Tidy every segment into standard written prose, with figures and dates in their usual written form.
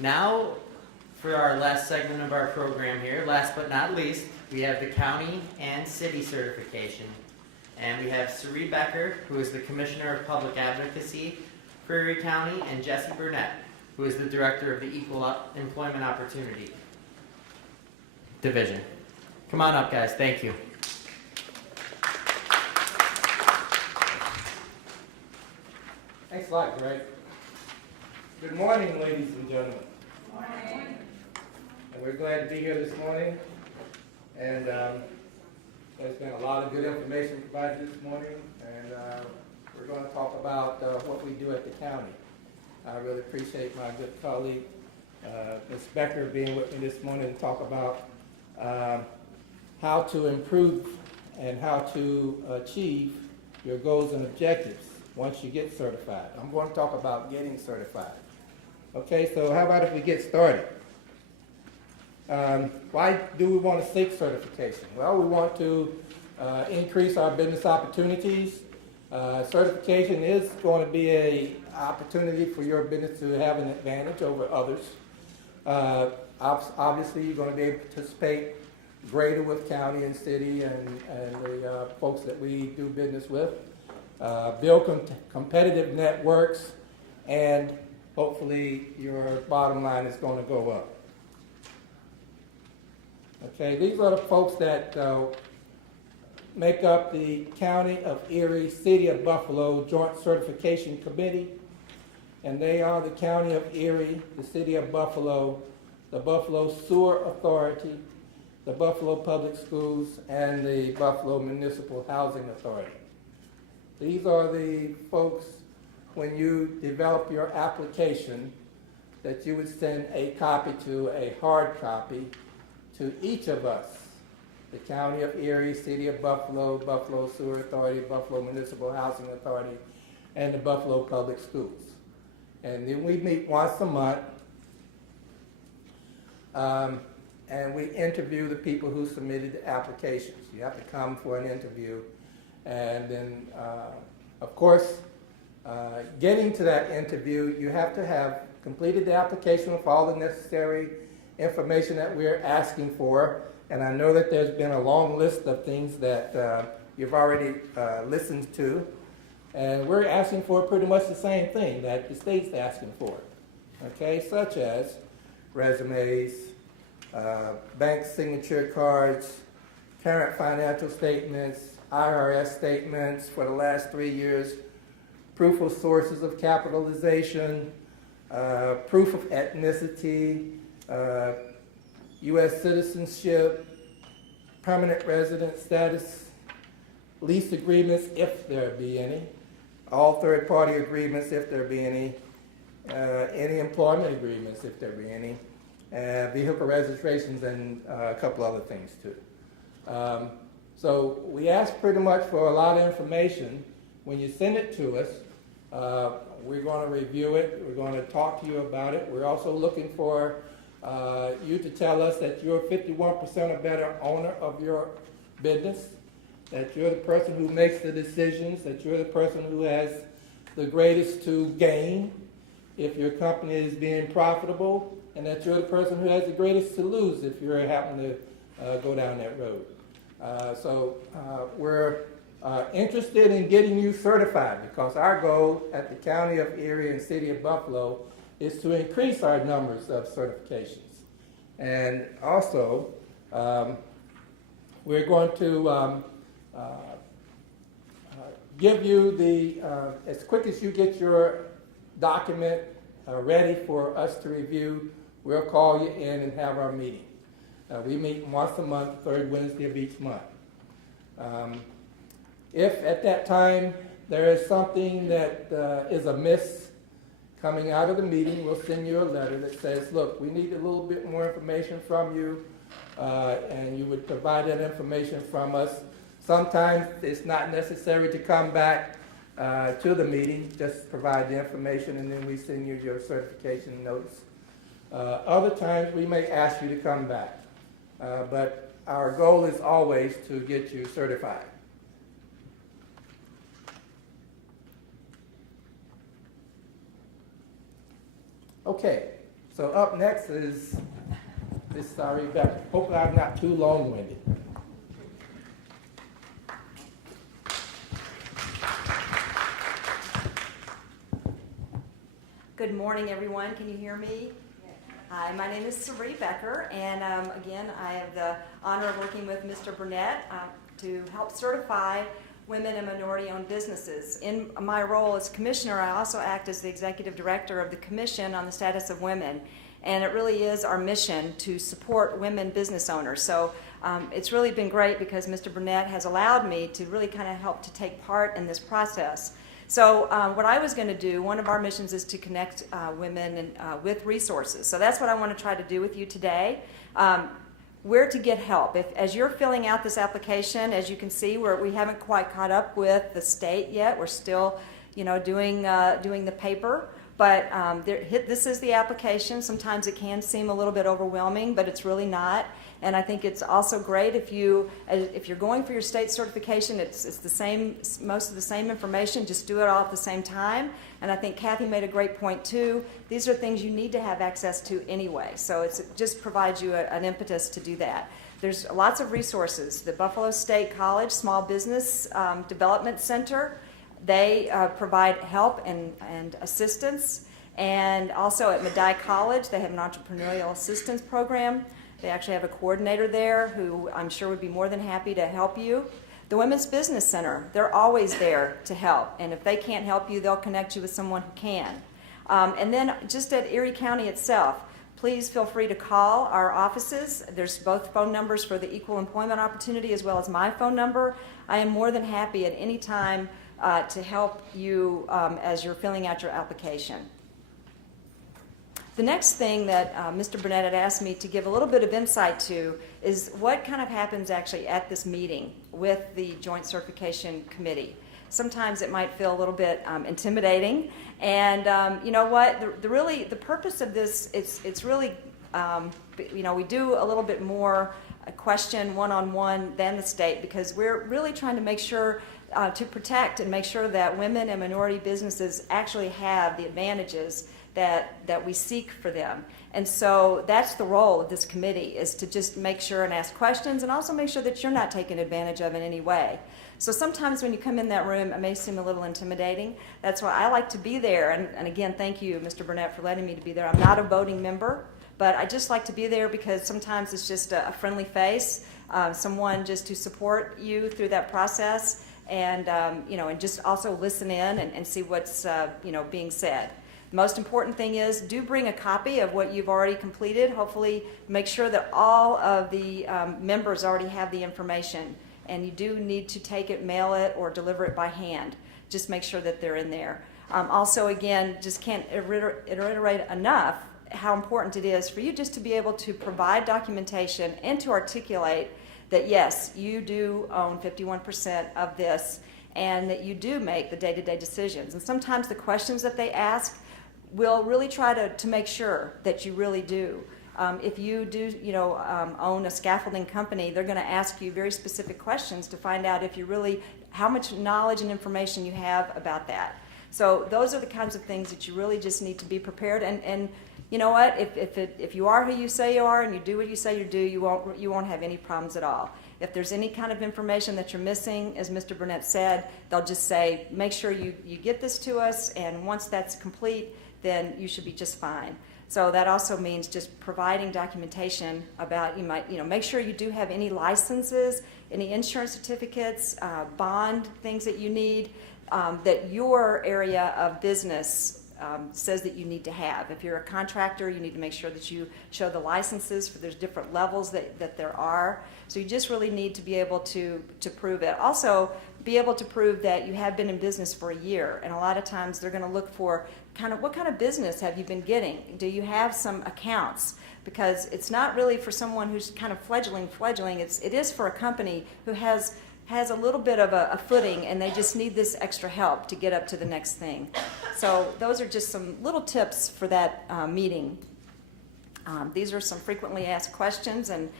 Now, for our last segment of our program here, last but not least, we have the county and city certification. And we have Sawrie Becker, who is the Commissioner of Public Advocacy for Erie County, and Jesse Burnette, who is the Director of the Equal Employment Opportunity Division. Come on up, guys. Thank you. Thanks a lot, Greg. Good morning, ladies and gentlemen. Good morning. And we're glad to be here this morning. And there's been a lot of good information provided this morning. And we're going to talk about what we do at the county. I really appreciate my good colleague, Ms. Becker, being with me this morning to talk about how to improve and how to achieve your goals and objectives once you get certified. I'm going to talk about getting certified. Okay, so how about if we get started? Why do we want to seek certification? Well, we want to increase our business opportunities. Certification is going to be an opportunity for your business to have an advantage over others. Obviously, you're going to be able to participate greater with county and city and the folks that we do business with. Build competitive networks, and hopefully your bottom line is going to go up. Okay, these are the folks that make up the County of Erie, City of Buffalo Joint Certification Committee, and they are the County of Erie, the City of Buffalo, the Buffalo Sewer Authority, the Buffalo Public Schools, and the Buffalo Municipal Housing Authority. These are the folks, when you develop your application, that you would send a copy to, a hard copy, to each of us, the County of Erie, City of Buffalo, Buffalo Sewer Authority, Buffalo Municipal Housing Authority, and the Buffalo Public Schools. And then we meet once a month, and we interview the people who submitted the applications. You have to come for an interview. And then, of course, getting to that interview, you have to have completed the application with all the necessary information that we're asking for. And I know that there's been a long list of things that you've already listened to. And we're asking for pretty much the same thing that the state's asking for. Okay, such as resumes, bank signature cards, current financial statements, IRS statements for the last 3 years, proof of sources of capitalization, proof of ethnicity, U.S. citizenship, permanent resident status, lease agreements if there be any, all third-party agreements if there be any employment agreements if there be any, vehicle registrations, and a couple other things too. So we ask pretty much for a lot of information. When you send it to us, we're going to review it. We're going to talk to you about it. We're also looking for you to tell us that you're 51% or better owner of your business, that you're the person who makes the decisions, that you're the person who has the greatest to gain if your company is being profitable, and that you're the person who has the greatest to lose if you're happening to go down that road. So we're interested in getting you certified, because our goal at the County of Erie and City of Buffalo is to increase our numbers of certifications. And also, we're going to give you the, as quick as you get your document ready for us to review, we'll call you in and have our meeting. We meet once a month, third Wednesday of each month. If at that time there is something that is amiss coming out of the meeting, we'll send you a letter that says, look, we need a little bit more information from you, and you would provide that information from us. Sometimes it's not necessary to come back to the meeting, just provide the information and then we send you your certification notice. Other times we may ask you to come back, but our goal is always to get you certified. Okay, So up next is Ms. Sawrie Becker. Hopefully I'm not too long-winded. Good morning, everyone. Can you hear me? Hi, my name is Sawrie Becker, and again, I have the honor of working with Mr. Burnette to help certify women and minority-owned businesses. In my role as commissioner, I also act as the executive director of the Commission on the Status of Women, and it really is our mission to support women business owners. So it's really been great because Mr. Burnette has allowed me to really kind of help to take part in this process. So what I was going to do, one of our missions is to connect women with resources. So that's what I want to try to do with you today. Where to get help. As you're filling out this application, as you can see, we haven't quite caught up with the state yet. We're still, doing the paper. But this is the application. Sometimes it can seem a little bit overwhelming, but it's really not. And I think it's also great if you're going for your state certification, it's the same, most of the same information, just do it all at the same time. And I think Kathy made a great point too. These are things you need to have access to anyway. So it just provides you an impetus to do that. There's lots of resources. The Buffalo State College Small Business Development Center, they provide help and assistance. And also at Medaille College, they have an entrepreneurial assistance program. They actually have a coordinator there who I'm sure would be more than happy to help you. The Women's Business Center, they're always there to help. And if they can't help you, they'll connect you with someone who can. And then just at Erie County itself, please feel free to call our offices. There's both phone numbers for the Equal Employment Opportunity as well as my phone number. I am more than happy at any time to help you as you're filling out your application. The next thing that Mr. Burnette had asked me to give a little bit of insight to is what kind of happens actually at this meeting with the Joint Certification Committee. Sometimes it might feel a little bit intimidating, and you know what? The purpose of this, it's really, we do a little bit more question one-on-one than the state because we're really trying to make sure to protect and make sure that women and minority businesses actually have the advantages that we seek for them. And so that's the role of this committee, is to just make sure and ask questions and also make sure that you're not taken advantage of in any way. So sometimes when you come in that room, it may seem a little intimidating. That's why I like to be there. And again, thank you, Mr. Burnette, for letting me to be there. I'm not a voting member, but I just like to be there because sometimes it's just a friendly face, someone just to support you through that process, and and just also listen in and see what's being said. The most important thing is do bring a copy of what you've already completed. Hopefully make sure that all of the members already have the information, and you do need to take it, mail it, or deliver it by hand. Just make sure that they're in there. Also, again, just can't reiterate enough how important it is for you just to be able to provide documentation and to articulate that yes, you do own 51% of this and that you do make the day-to-day decisions. And sometimes the questions that they ask will really try to make sure that you really do. If you do, own a scaffolding company, they're going to ask you very specific questions to find out if you really, how much knowledge and information you have about that. So those are the kinds of things that you really just need to be prepared. And you know what? If you are who you say you are and you do what you say you do, you won't have any problems at all. If there's any kind of information that you're missing, as Mr. Burnette said, they'll just say, make sure you get this to us, and once that's complete, then you should be just fine. So that also means just providing documentation about, make sure you do have any licenses, any insurance certificates, bond things that you need, that your area of business says that you need to have. If you're a contractor, you need to make sure that you show the licenses, for there's different levels that there are. So you just really need to be able to prove it. Also, be able to prove that you have been in business for a year. And a lot of times they're going to look for what kind of business have you been getting? Do you have some accounts? Because it's not really for someone who's kind of fledgling. It is for a company who has a little bit of a footing, and they just need this extra help to get up to the next thing. So those are just some little tips for that meeting. These are some frequently asked questions, and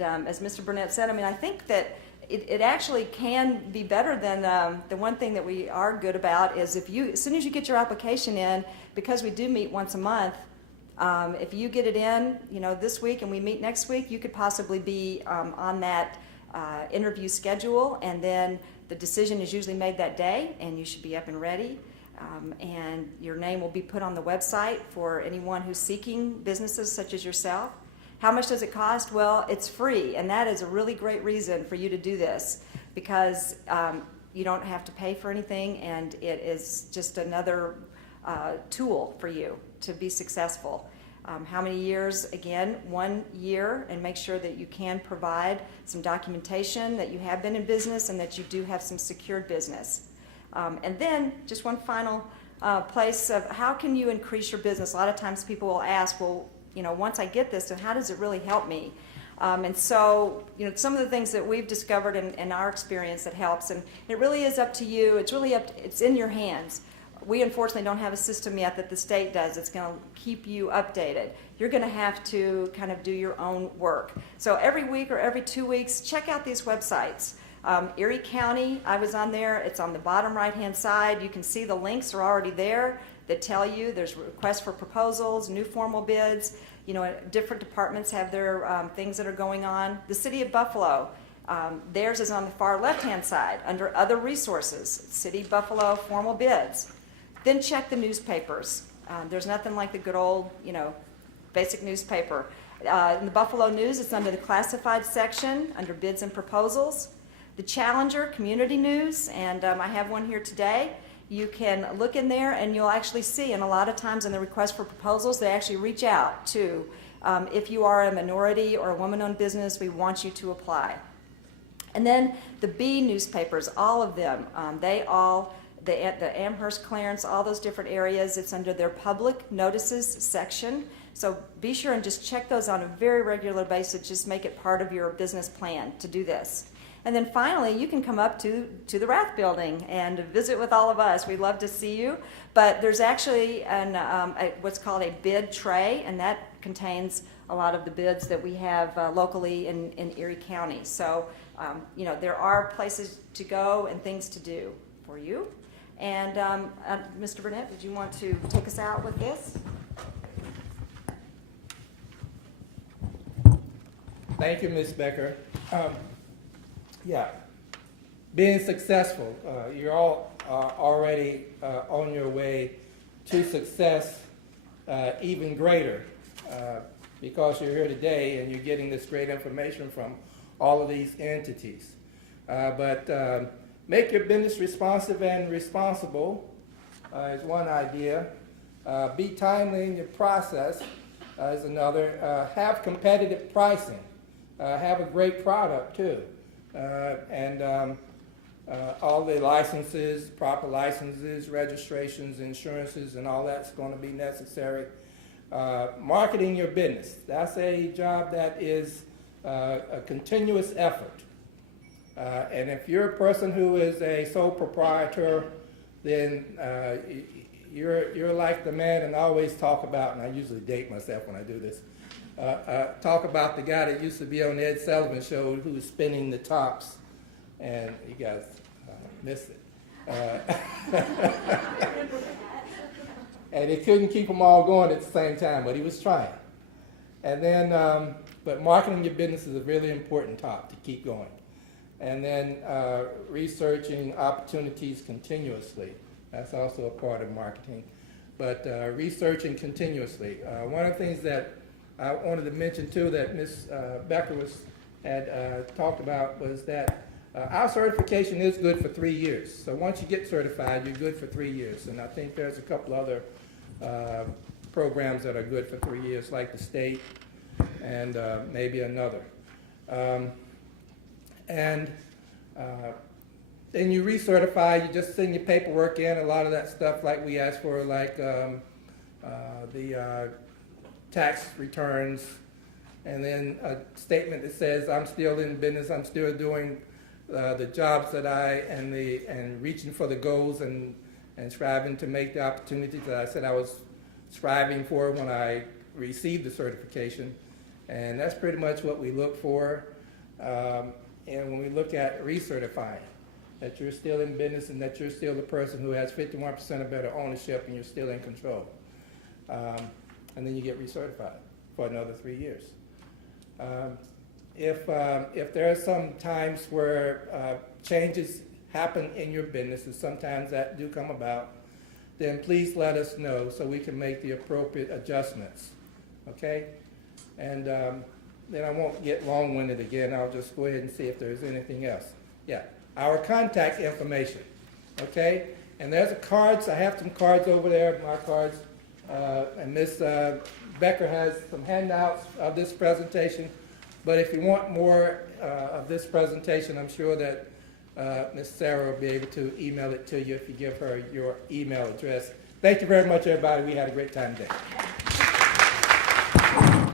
as Mr. Burnette said, I think that it actually can be better than the one thing that we are good about is as soon as you get your application in, because we do meet once a month, If you get it in, this week and we meet next week, you could possibly be on that interview schedule, and then the decision is usually made that day, and you should be up and ready. And your name will be put on the website for anyone who's seeking businesses such as yourself. How much does it cost? Well, it's free, and that is a really great reason for you to do this, because you don't have to pay for anything, and it is just another tool for you to be successful. How many years? Again, 1 year, and make sure that you can provide some documentation that you have been in business and that you do have some secured business. And then just one final place of how can you increase your business. A lot of times people will ask, well, once I get this, then how does it really help me? And so, some of the things that we've discovered in our experience that helps, and it really is up to you. It's in your hands. We unfortunately don't have a system yet that the state does. It's going to keep you updated. You're going to have to kind of do your own work. So every week or every 2 weeks, check out these websites. Erie County, I was on there. It's on the bottom right-hand side. You can see the links are already there that tell you there's requests for proposals, new formal bids. Different departments have their things that are going on. The City of Buffalo, theirs is on the far left-hand side under Other Resources, City of Buffalo formal bids. Then check the newspapers. There's nothing like the good old, basic newspaper. In the Buffalo News, it's under the classified section, under bids and proposals. The Challenger, community news, and I have one here today. You can look in there and you'll actually see, and a lot of times in the request for proposals, they actually reach out to, if you are a minority or a woman-owned business, we want you to apply. And then the B newspapers, all of them, the Amherst, Clarence, all those different areas, it's under their public notices section. So be sure and just check those on a very regular basis. Just make it part of your business plan to do this. And then finally, you can come up to the Rath Building and visit with all of us. We'd love to see you. But there's actually what's called a bid tray, and that contains a lot of the bids that we have locally in Erie County. So, there are places to go and things to do for you. And Mr. Burnette, did you want to take us out with this? Thank you, Ms. Becker. Being successful, you're all already on your way to success even greater because you're here today and you're getting this great information from all of these entities. But make your business responsive and responsible is one idea. Be timely in your process is another. Have competitive pricing. Have a great product too. And all the licenses, proper licenses, registrations, insurances, and all that's going to be necessary. Marketing your business. That's a job that is a continuous effort. And if you're a person who is a sole proprietor, then you're like the man, and I always talk about, and I usually date myself when I do this, talk about the guy that used to be on the Ed Sullivan Show who was spinning the tops, and you guys missed it. And he couldn't keep them all going at the same time, but he was trying. And then, but marketing your business is a really important top to keep going. And then researching opportunities continuously. That's also a part of marketing. But researching continuously. One of the things that I wanted to mention too that Ms. Becker had talked about was that our certification is good for 3 years. So once you get certified, you're good for 3 years. And I think there's a couple other programs that are good for 3 years, like the state and maybe another. Then you recertify, you just send your paperwork in, a lot of that stuff like we ask for, like the tax returns, and then a statement that says I'm still in business, I'm still doing the jobs that and reaching for the goals and striving to make the opportunities that I said I was striving for when I received the certification. And that's pretty much what we look for. And when we look at recertifying, that you're still in business and that you're still the person who has 51% or better ownership and you're still in control. and then you get recertified for another 3 years. If there are some times where changes happen in your business, and sometimes that do come about, then please let us know so we can make the appropriate adjustments, okay? And then I won't get long-winded again. I'll just go ahead and see if there's anything else. Yeah, our contact information, okay? And there's the cards. I have some cards over there, my cards. And Ms. Becker has some handouts of this presentation. But if you want more of this presentation, I'm sure that Ms. Sarah will be able to email it to you if you give her your email address. Thank you very much, everybody. We had a great time today.